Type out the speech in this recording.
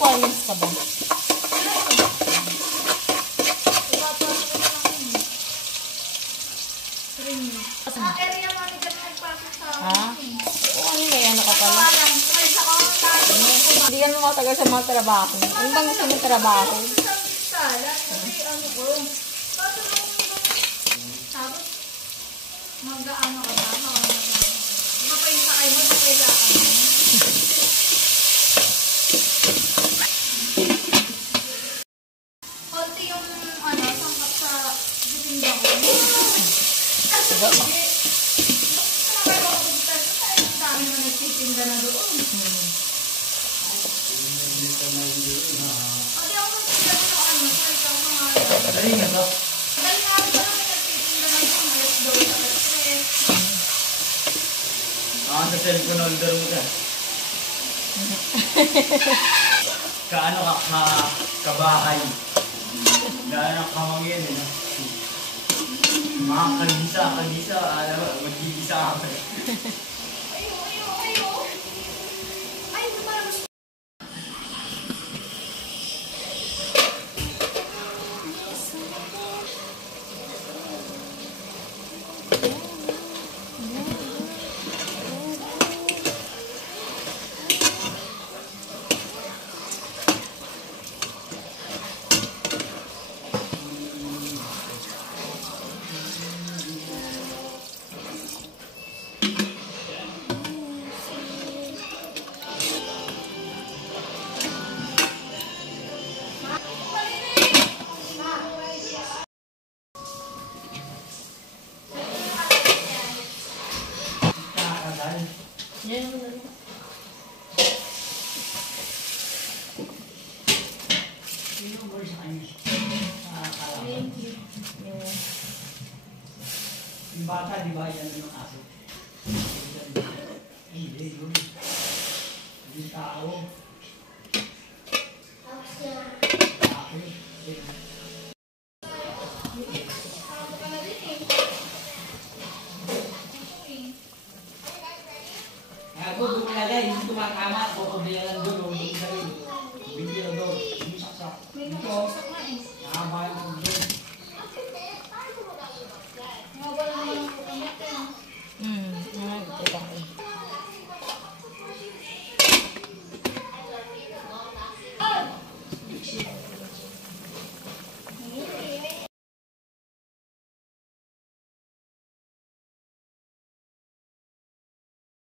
requirements ka ba? Area manager na nagpasok sa akin. Oo, ano may ano ka pala? Hindi ka naman matagal sa mga trabaho. Ano bang gusto mong trabaho? Tapos, mag-ano ka ba? Mapainta kayo mo, kailangan mo. Konti yung sangkap sa bitinda ko. Diba ba? Dami na nagtitinda na doon. Pati ako nagtitinda na Dali nga to. dahil nga rin ba namin nagtitinda na doon, let's go sa express. Sa cellphone holder mo ka. Kaano ka kabahay. Dahil ang kamangyan eh. Mga kagisa, alam mo, magigisa ako. Ayo. Ay, parang Yan. Sino mo sa kanya? Thank you. Yung bata, di ba yan yung aso? Hindi, yun. Yung tao. Ako bumalagay, hindi tumakama, kukubiyan lang doon, hindi na doon, hindi saksak. may nakasaksak na eh. Nakabayan ko doon.